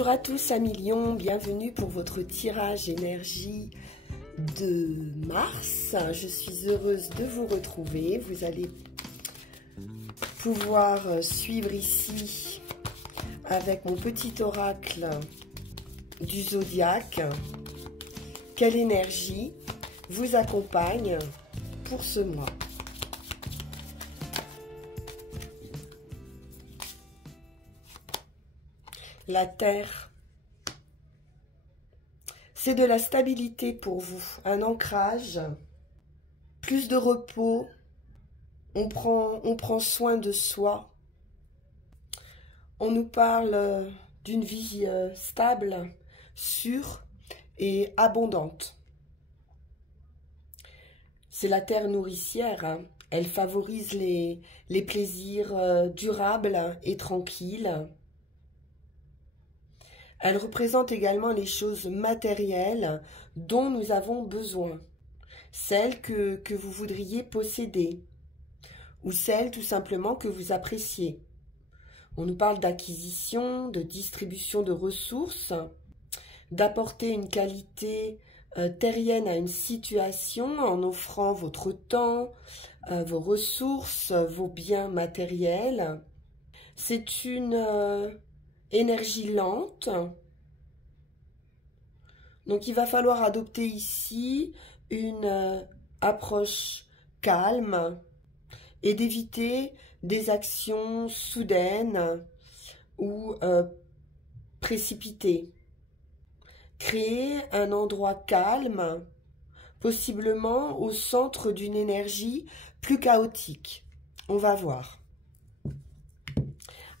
Bonjour à tous, amis Lions, bienvenue pour votre tirage énergie de mars. Je suis heureuse de vous retrouver. Vous allez pouvoir suivre ici avec mon petit oracle du zodiaque quelle énergie vous accompagne pour ce mois. La Terre, c'est de la stabilité pour vous, un ancrage, plus de repos, on prend soin de soi. On nous parle d'une vie stable, sûre et abondante. C'est la terre nourricière, hein. Elle favorise les plaisirs durables et tranquilles. Elle représente également les choses matérielles dont nous avons besoin, celles que vous voudriez posséder, ou celles tout simplement que vous appréciez. On nous parle d'acquisition, de distribution de ressources, d'apporter une qualité terrienne à une situation en offrant votre temps, vos ressources, vos biens matériels. C'est une énergie lente. Donc il va falloir adopter ici une approche calme et d'éviter des actions soudaines ou précipitées. Créer un endroit calme, possiblement au centre d'une énergie plus chaotique. On va voir.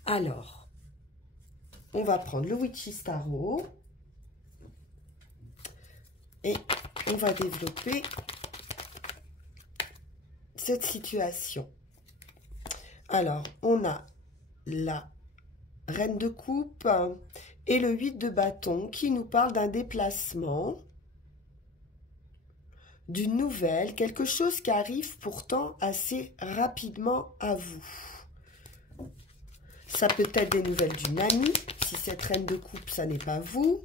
Alors, on va prendre le Witch's Tarot et on va développer cette situation. Alors, on a la Reine de Coupe et le 8 de bâton qui nous parle d'un déplacement, d'une nouvelle, quelque chose qui arrive pourtant assez rapidement à vous. Ça peut être des nouvelles d'une amie, si cette Reine de Coupe, ça n'est pas vous,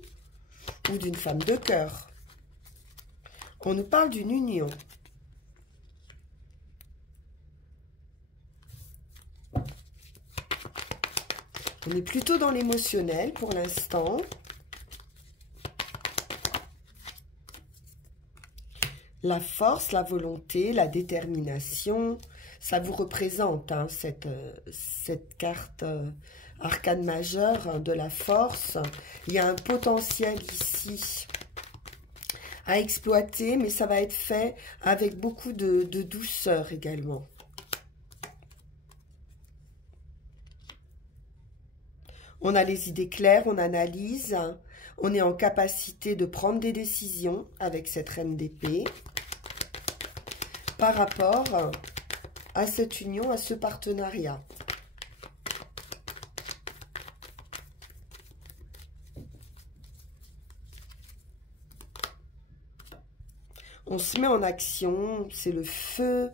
ou d'une femme de cœur. On nous parle d'une union. On est plutôt dans l'émotionnel pour l'instant. La force, la volonté, la détermination, ça vous représente hein, cette carte arcane majeure de la force. Il y a un potentiel ici à exploiter, mais ça va être fait avec beaucoup de douceur également. On a les idées claires, on analyse, on est en capacité de prendre des décisions avec cette Reine d'épée par rapport à cette union, à ce partenariat. On se met en action, c'est le feu,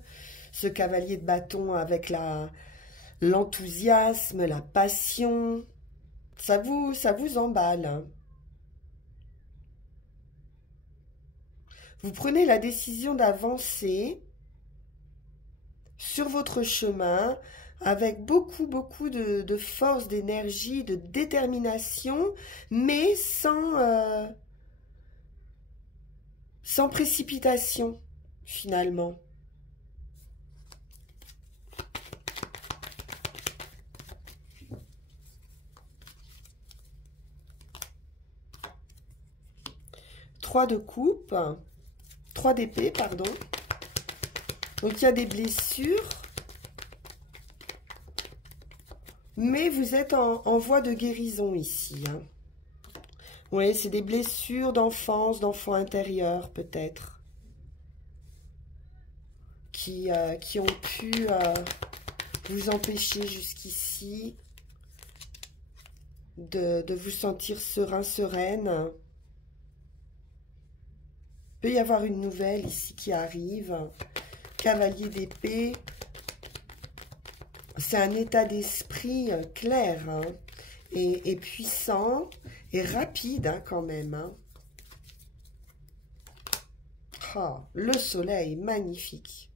ce cavalier de bâton avec l'enthousiasme, la passion. Ça vous emballe. Hein. Vous prenez la décision d'avancer sur votre chemin avec beaucoup de force, d'énergie, de détermination, mais sans précipitation, finalement. Trois de coupe, 3 d'épée, pardon. Donc, il y a des blessures. Mais vous êtes en voie de guérison ici. Hein. Oui, c'est des blessures d'enfance, d'enfant intérieur, peut-être. Qui ont pu vous empêcher jusqu'ici de vous sentir serein, sereine. Il peut y avoir une nouvelle ici qui arrive. Cavalier d'épée. C'est un état d'esprit clair. Hein. et puissant et rapide hein, quand même. Hein. Oh, le soleil, magnifique.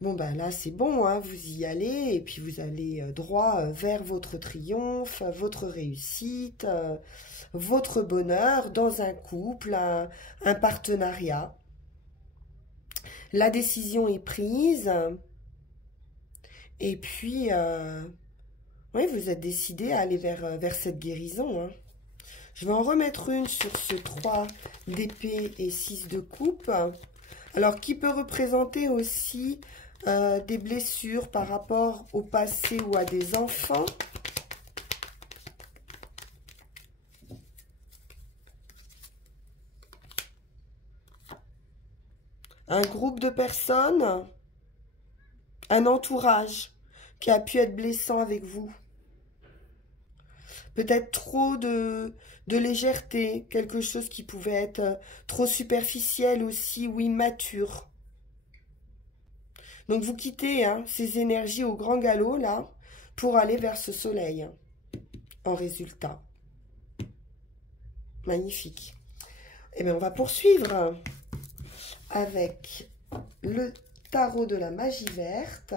Bon, ben là, c'est bon, hein, vous y allez, et puis vous allez droit vers votre triomphe, votre réussite, votre bonheur dans un couple, un partenariat. La décision est prise, et puis, oui, vous êtes décidé à aller vers cette guérison. Hein. Je vais en remettre une sur ce 3 d'épée et 6 de coupe. Alors, qui peut représenter aussi des blessures par rapport au passé ou à des enfants. Un groupe de personnes, un entourage qui a pu être blessant avec vous. Peut-être trop de légèreté, quelque chose qui pouvait être trop superficiel aussi ou immature. Donc vous quittez hein, ces énergies au grand galop là pour aller vers ce soleil hein, en résultat. Magnifique. Et bien on va poursuivre avec le tarot de la magie verte.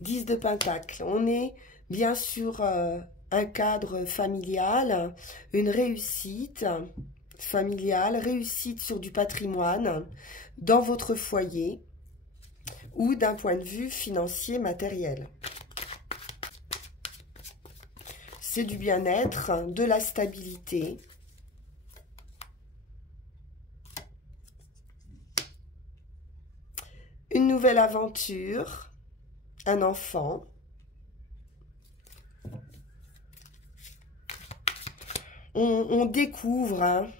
Dix de Pentacle. On est bien sûr un cadre familial, une réussite familiale, réussite sur du patrimoine dans votre foyer ou d'un point de vue financier matériel. C'est du bien-être, de la stabilité. Une nouvelle aventure. Un enfant. On découvre, hein,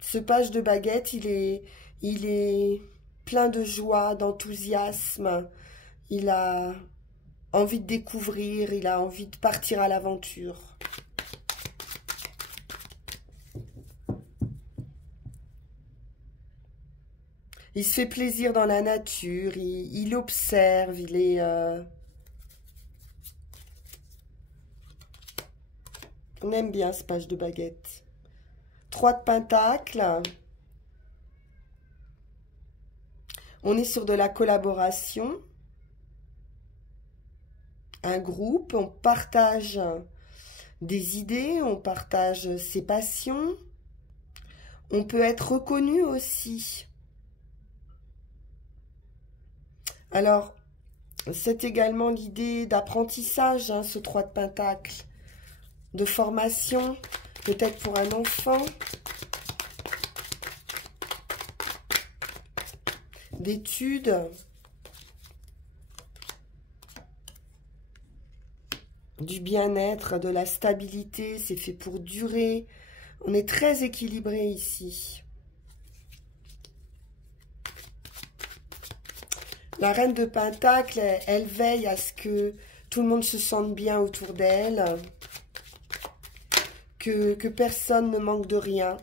ce page de baguette, il est plein de joie, d'enthousiasme. Il a envie de découvrir, il a envie de partir à l'aventure. Il se fait plaisir dans la nature, il observe, il est... On aime bien ce page de baguette. 3 de Pentacle. On est sur de la collaboration. Un groupe, on partage des idées, on partage ses passions. On peut être reconnu aussi. Alors, c'est également l'idée d'apprentissage, hein, ce 3 de Pentacle. De formation, peut-être pour un enfant, d'études, du bien-être, de la stabilité, c'est fait pour durer. On est très équilibré ici. La reine de Pentacle, elle veille à ce que tout le monde se sente bien autour d'elle. Que personne ne manque de rien.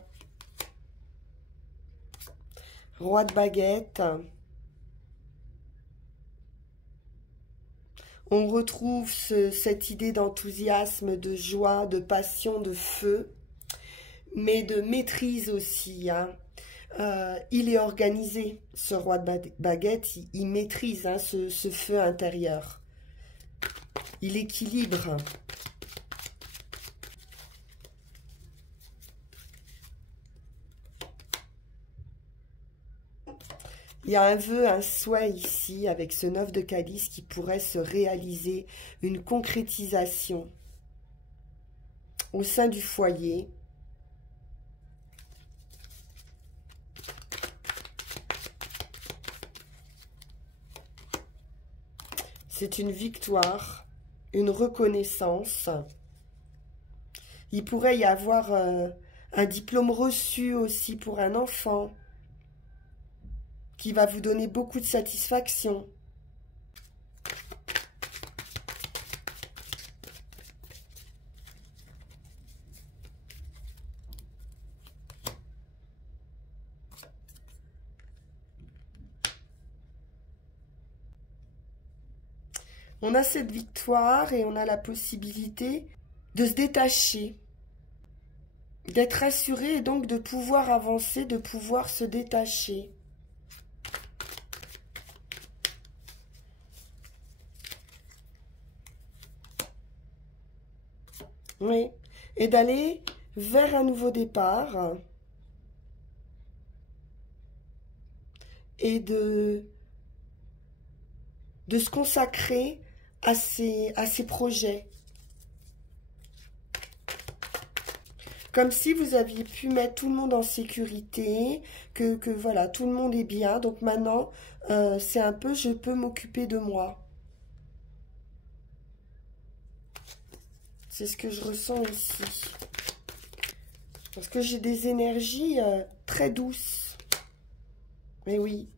Roi de baguette. On retrouve cette idée d'enthousiasme, de joie, de passion, de feu, mais de maîtrise aussi. Hein. Il est organisé, ce roi de baguette, il maîtrise hein, ce feu intérieur. Il équilibre. Il y a un vœu, un souhait ici avec ce 9 de calice qui pourrait se réaliser, une concrétisation au sein du foyer. C'est une victoire, une reconnaissance. Il pourrait y avoir un diplôme reçu aussi pour un enfant. qui va vous donner beaucoup de satisfaction. On a cette victoire et on a la possibilité de se détacher, d'être assuré et donc de pouvoir avancer, de pouvoir se détacher. Oui, et d'aller vers un nouveau départ et de se consacrer à ses projets. Comme si vous aviez pu mettre tout le monde en sécurité, que voilà, tout le monde est bien. Donc maintenant, c'est un peu, je peux m'occuper de moi. C'est ce que je ressens ici. Parce que j'ai des énergies très douces. Mais oui,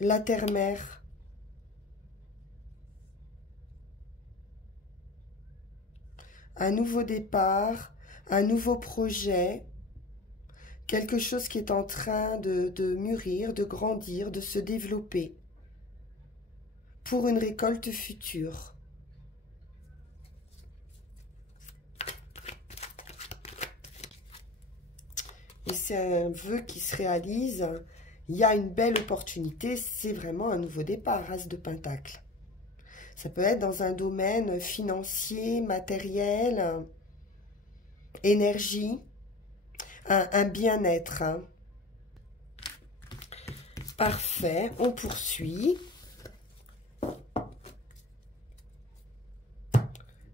la terre-mère. Un nouveau départ, un nouveau projet, quelque chose qui est en train de mûrir, de grandir, de se développer pour une récolte future. Et c'est un vœu qui se réalise. Il y a une belle opportunité, c'est vraiment un nouveau départ, As de Pentacle. Ça peut être dans un domaine financier, matériel, énergie, un bien-être. Hein. Parfait, on poursuit.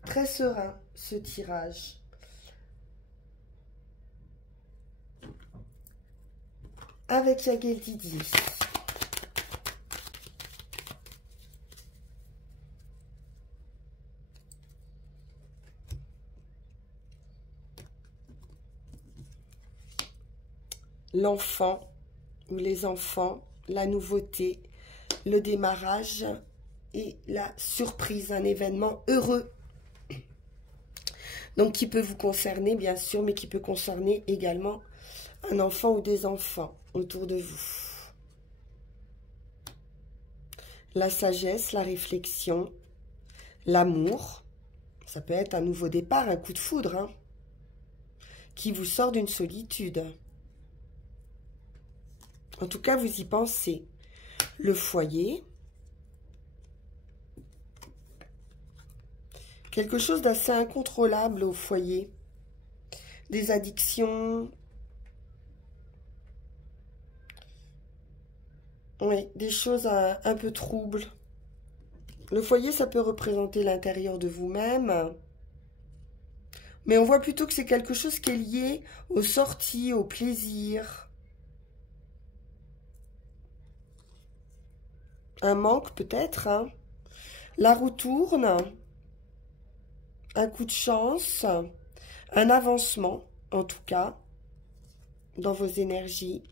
Très serein ce tirage. Avec Yaguel-Didi. L'enfant ou les enfants, la nouveauté, le démarrage et la surprise, un événement heureux. Donc qui peut vous concerner bien sûr, mais qui peut concerner également un enfant ou des enfants autour de vous. La sagesse, la réflexion, l'amour, ça peut être un nouveau départ, un coup de foudre, hein, qui vous sort d'une solitude. En tout cas, vous y pensez. Le foyer. Quelque chose d'assez incontrôlable au foyer. Des addictions. Oui, des choses un peu troubles. Le foyer, ça peut représenter l'intérieur de vous-même. Mais on voit plutôt que c'est quelque chose qui est lié aux sorties, au plaisir. Un manque peut-être. Hein. La roue tourne. Un coup de chance. Un avancement, en tout cas, dans vos énergies.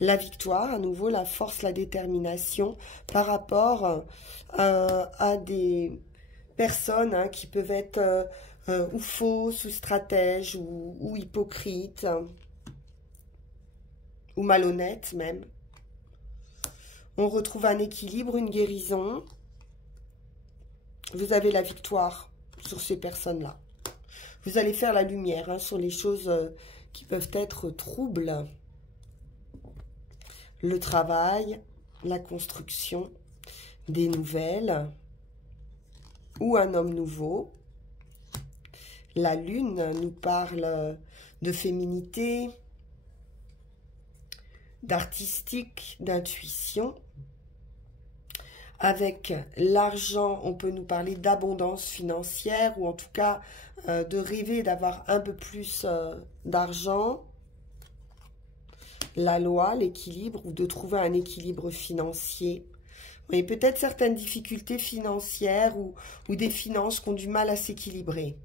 La victoire, à nouveau, la force, la détermination par rapport à des personnes hein, qui peuvent être ou fausses, ou stratèges, ou hypocrites, ou malhonnêtes même. On retrouve un équilibre, une guérison. Vous avez la victoire sur ces personnes-là. Vous allez faire la lumière hein, sur les choses qui peuvent être troubles. Le travail, la construction, des nouvelles ou un homme nouveau. La lune nous parle de féminité, d'artistique, d'intuition. Avec l'argent, on peut nous parler d'abondance financière ou en tout cas de rêver d'avoir un peu plus d'argent. La loi, l'équilibre ou de trouver un équilibre financier. Oui, peut-être certaines difficultés financières ou des finances qui ont du mal à s'équilibrer.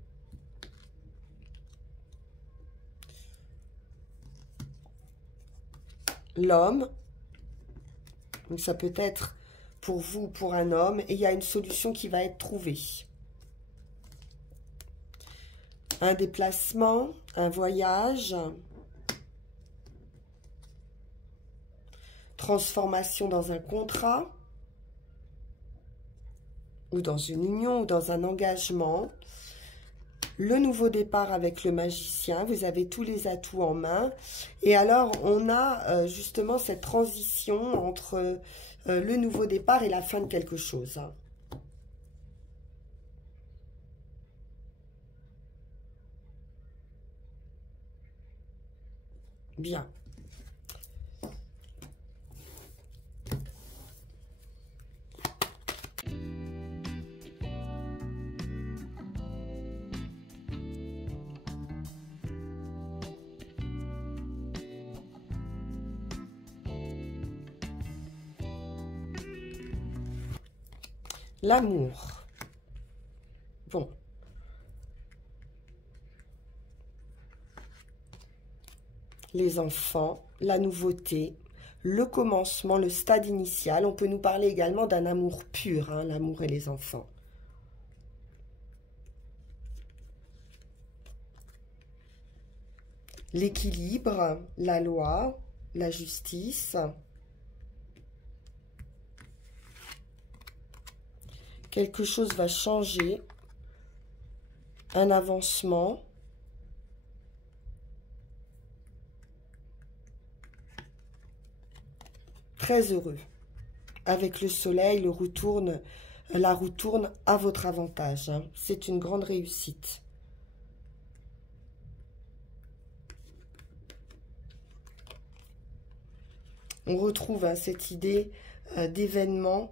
L'homme, Donc ça peut être pour vous ou pour un homme, et il y a une solution qui va être trouvée. Un déplacement, un voyage, transformation dans un contrat, ou dans une union, ou dans un engagement. Le nouveau départ avec le magicien, vous avez tous les atouts en main. Et alors, on a justement cette transition entre le nouveau départ et la fin de quelque chose. Bien. L'amour. Bon. Les enfants, la nouveauté, le commencement, le stade initial. On peut nous parler également d'un amour pur, hein, l'amour et les enfants. L'équilibre, la loi, la justice. Quelque chose va changer, un avancement. Très heureux. Avec le soleil, la roue tourne à votre avantage. Hein. C'est une grande réussite. On retrouve hein, cette idée d'événement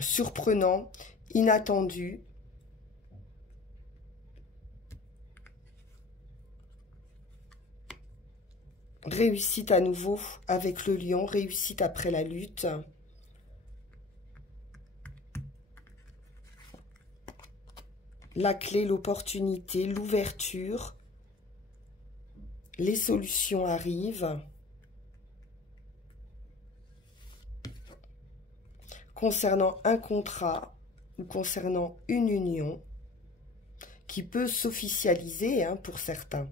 surprenant, inattendu. Réussite à nouveau avec le lion, réussite après la lutte. La clé, l'opportunité, l'ouverture. Les solutions arrivent. Concernant un contrat ou concernant une union qui peut s'officialiser hein, pour certains.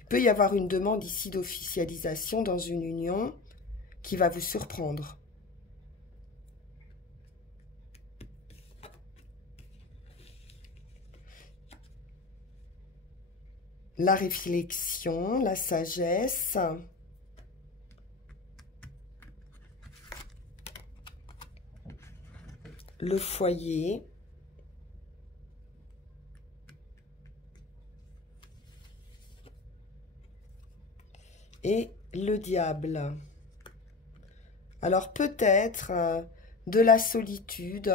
Il peut y avoir une demande ici d'officialisation dans une union qui va vous surprendre. La réflexion, la sagesse. Le foyer. Et le diable. Alors peut-être de la solitude,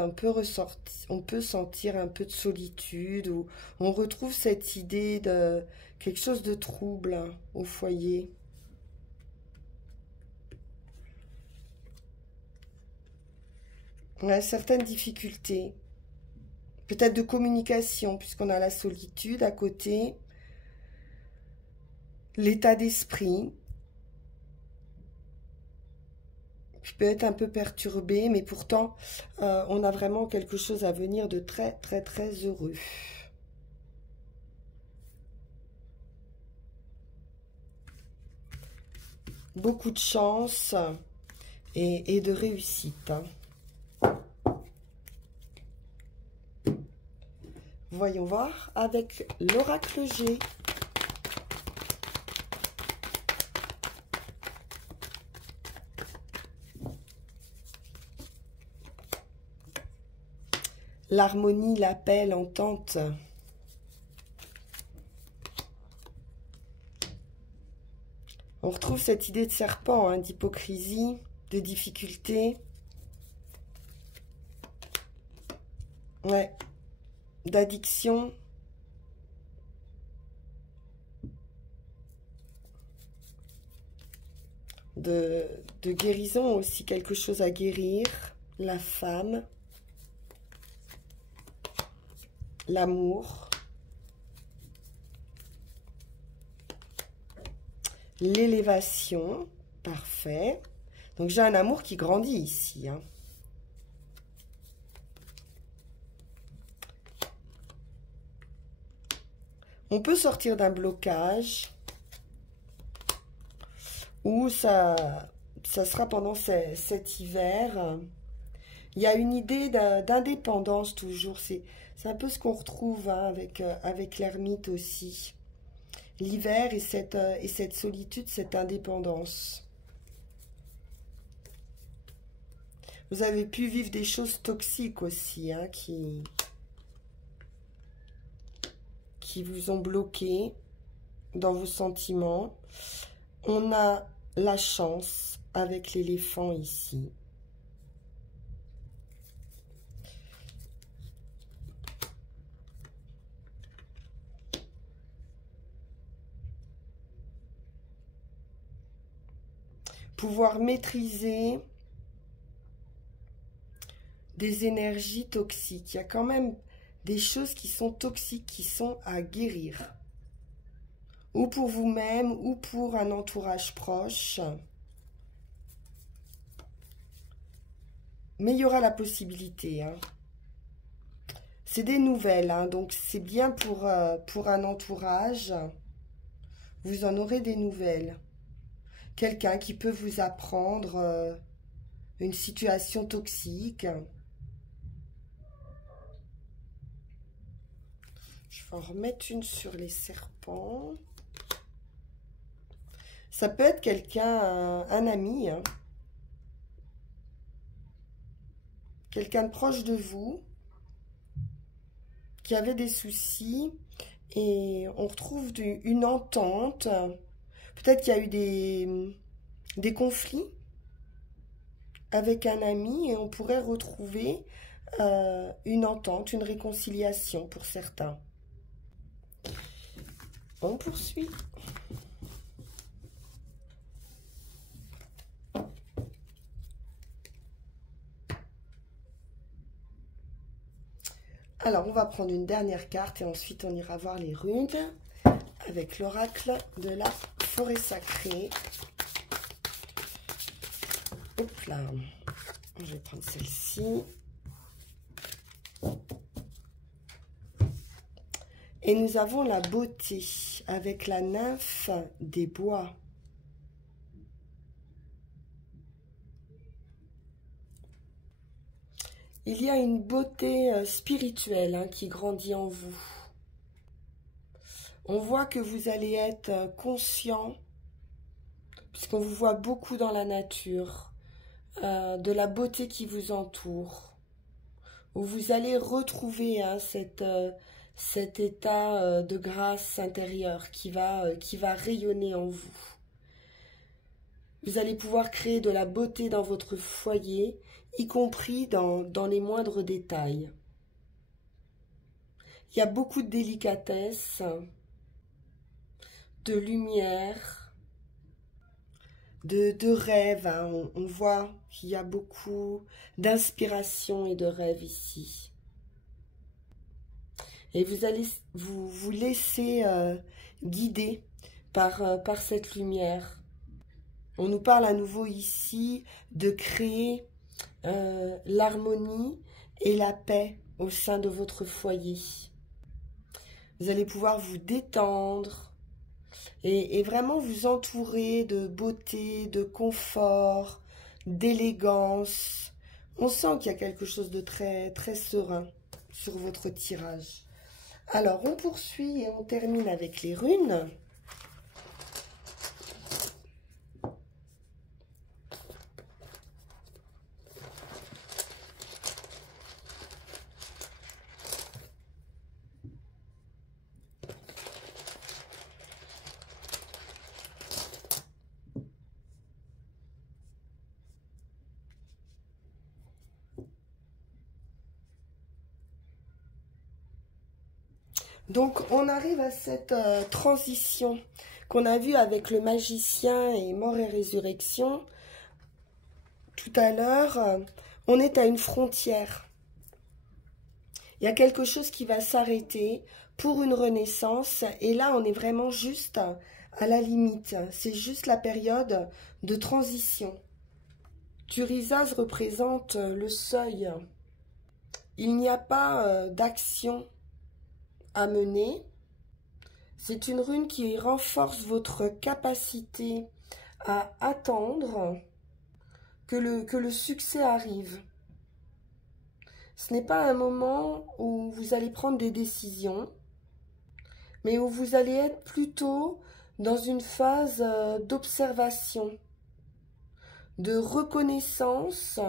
on peut sentir un peu de solitude, ou on retrouve cette idée de quelque chose de trouble hein, au foyer. On a certaines difficultés, peut-être de communication, puisqu'on a la solitude à côté, l'état d'esprit, qui peut être un peu perturbé, mais pourtant, on a vraiment quelque chose à venir de très, très, très heureux. Beaucoup de chance et de réussite. Hein. Voyons voir avec l'oracle G. L'harmonie, la paix, l'entente. On retrouve cette idée de serpent, hein, d'hypocrisie, de difficulté. Ouais. D'addiction. De guérison aussi, quelque chose à guérir. La femme. L'amour. L'élévation. Parfait. Donc j'ai un amour qui grandit ici, hein. On peut sortir d'un blocage ou ça sera pendant cet hiver. Il y a une idée d'indépendance toujours. C'est un peu ce qu'on retrouve, hein, avec l'ermite aussi. L'hiver et cette solitude, cette indépendance. Vous avez pu vivre des choses toxiques aussi, hein, qui vous ont bloqué dans vos sentiments. On a la chance avec l'éléphant ici. Pouvoir maîtriser des énergies toxiques. Il y a quand même des choses qui sont toxiques, qui sont à guérir. Ou pour vous-même, ou pour un entourage proche. Mais il y aura la possibilité, hein. C'est des nouvelles, hein, donc c'est bien pour un entourage. Vous en aurez des nouvelles. Quelqu'un qui peut vous apprendre une situation toxique. Je vais en remettre une sur les serpents. Ça peut être quelqu'un, un ami, hein. Quelqu'un de proche de vous qui avait des soucis et on retrouve une entente. Peut-être qu'il y a eu des conflits avec un ami et on pourrait retrouver une entente, une réconciliation pour certains. On poursuit. Alors, on va prendre une dernière carte et ensuite on ira voir les runes avec l'oracle de la forêt sacrée. Hop là. Je vais prendre celle-ci. Et nous avons la beauté avec la nymphe des bois. Il y a une beauté spirituelle, hein, qui grandit en vous. On voit que vous allez être conscient, puisqu'on vous voit beaucoup dans la nature, de la beauté qui vous entoure, où vous allez retrouver, hein, cet état de grâce intérieure qui va rayonner en vous. Vous allez pouvoir créer de la beauté dans votre foyer, y compris dans les moindres détails. Il y a beaucoup de délicatesse, de lumière, de rêve, hein. On voit qu'il y a beaucoup d'inspiration et de rêve ici. Et vous allez vous laisser guider par cette lumière. On nous parle à nouveau ici de créer l'harmonie et la paix au sein de votre foyer. Vous allez pouvoir vous détendre et vraiment vous entourer de beauté, de confort, d'élégance. On sent qu'il y a quelque chose de très, très serein sur votre tirage. Alors, on poursuit et on termine avec les runes. Donc, on arrive à cette transition qu'on a vue avec le magicien et mort et résurrection. Tout à l'heure, on est à une frontière. Il y a quelque chose qui va s'arrêter pour une renaissance. Et là, on est vraiment juste à la limite. C'est juste la période de transition. Turisas représente le seuil. Il n'y a pas d'action à mener. C'est une rune qui renforce votre capacité à attendre que le succès arrive. Ce n'est pas un moment où vous allez prendre des décisions, mais où vous allez être plutôt dans une phase d'observation, de reconnaissance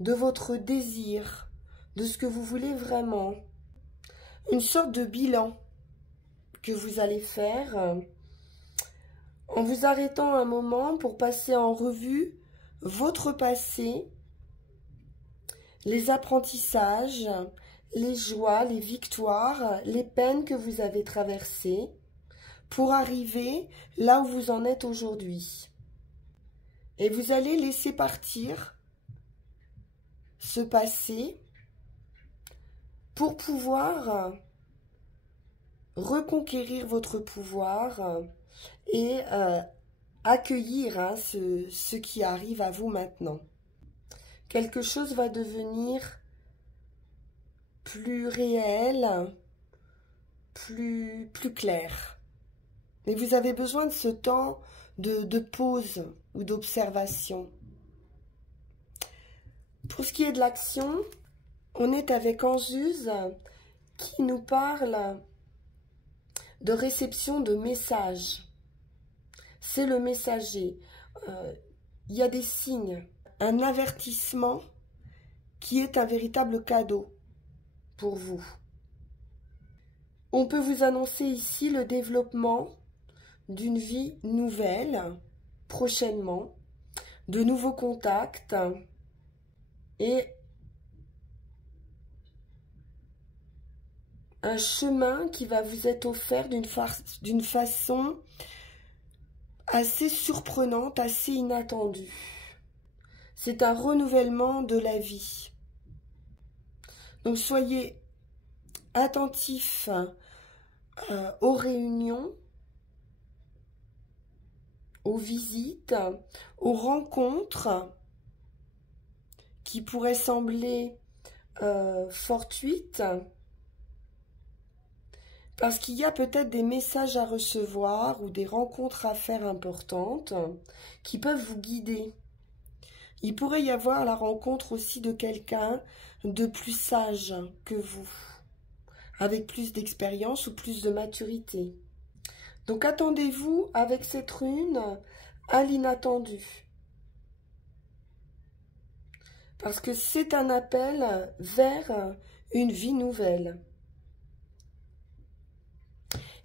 de votre désir, de ce que vous voulez vraiment. Une sorte de bilan que vous allez faire en vous arrêtant un moment pour passer en revue votre passé, les apprentissages, les joies, les victoires, les peines que vous avez traversées pour arriver là où vous en êtes aujourd'hui. Et vous allez laisser partir ce passé pour pouvoir reconquérir votre pouvoir et accueillir ce qui arrive à vous maintenant. Quelque chose va devenir plus réel, plus clair. Mais vous avez besoin de ce temps de pause ou d'observation. Pour ce qui est de l'action, on est avec Anzuse qui nous parle de réception de messages. C'est le messager. Il y a des signes, un avertissement qui est un véritable cadeau pour vous. On peut vous annoncer ici le développement d'une vie nouvelle, prochainement, de nouveaux contacts et un chemin qui va vous être offert d'une façon assez surprenante, assez inattendue. C'est un renouvellement de la vie. Donc soyez attentifs aux réunions, aux visites, aux rencontres qui pourraient sembler fortuites, parce qu'il y a peut-être des messages à recevoir ou des rencontres à faire importantes qui peuvent vous guider. Il pourrait y avoir la rencontre aussi de quelqu'un de plus sage que vous, avec plus d'expérience ou plus de maturité. Donc attendez-vous avec cette rune à l'inattendu. Parce que c'est un appel vers une vie nouvelle.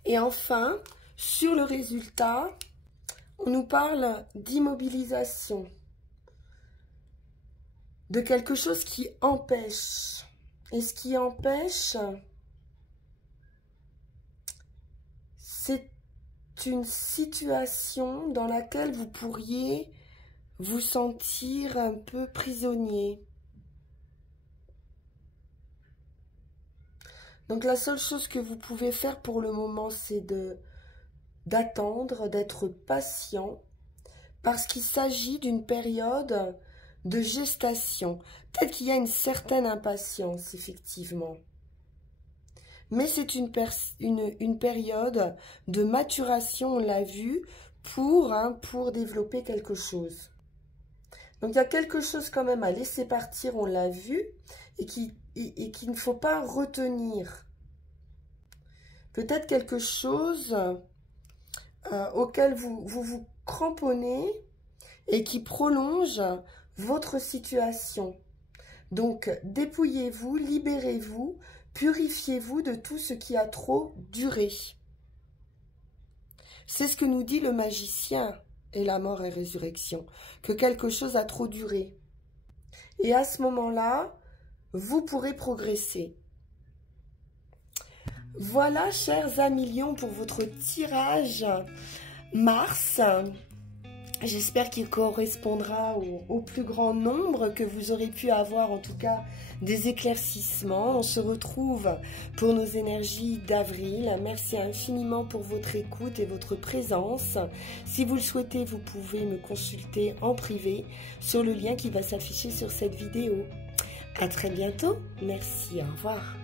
Et enfin, sur le résultat, on nous parle d'immobilisation, de quelque chose qui empêche. Et ce qui empêche, c'est une situation dans laquelle vous pourriez vous sentir un peu prisonnier. Donc la seule chose que vous pouvez faire pour le moment, c'est d'attendre, d'être patient, parce qu'il s'agit d'une période de gestation. Peut-être qu'il y a une certaine impatience, effectivement. Mais c'est une période de maturation, on l'a vu, pour développer quelque chose. Donc il y a quelque chose quand même à laisser partir, on l'a vu, et qu'il ne faut pas retenir. Peut-être quelque chose auquel vous cramponnez et qui prolonge votre situation. Donc dépouillez-vous, libérez-vous, purifiez-vous de tout ce qui a trop duré. C'est ce que nous dit le magicien et la mort et résurrection, que quelque chose a trop duré. Et à ce moment-là, vous pourrez progresser. Voilà, chers amis lions, pour votre tirage Mars. J'espère qu'il correspondra au plus grand nombre, que vous aurez pu avoir en tout cas des éclaircissements. On se retrouve pour nos énergies d'avril. Merci infiniment pour votre écoute et votre présence. Si vous le souhaitez, vous pouvez me consulter en privé sur le lien qui va s'afficher sur cette vidéo. À très bientôt. Merci, au revoir.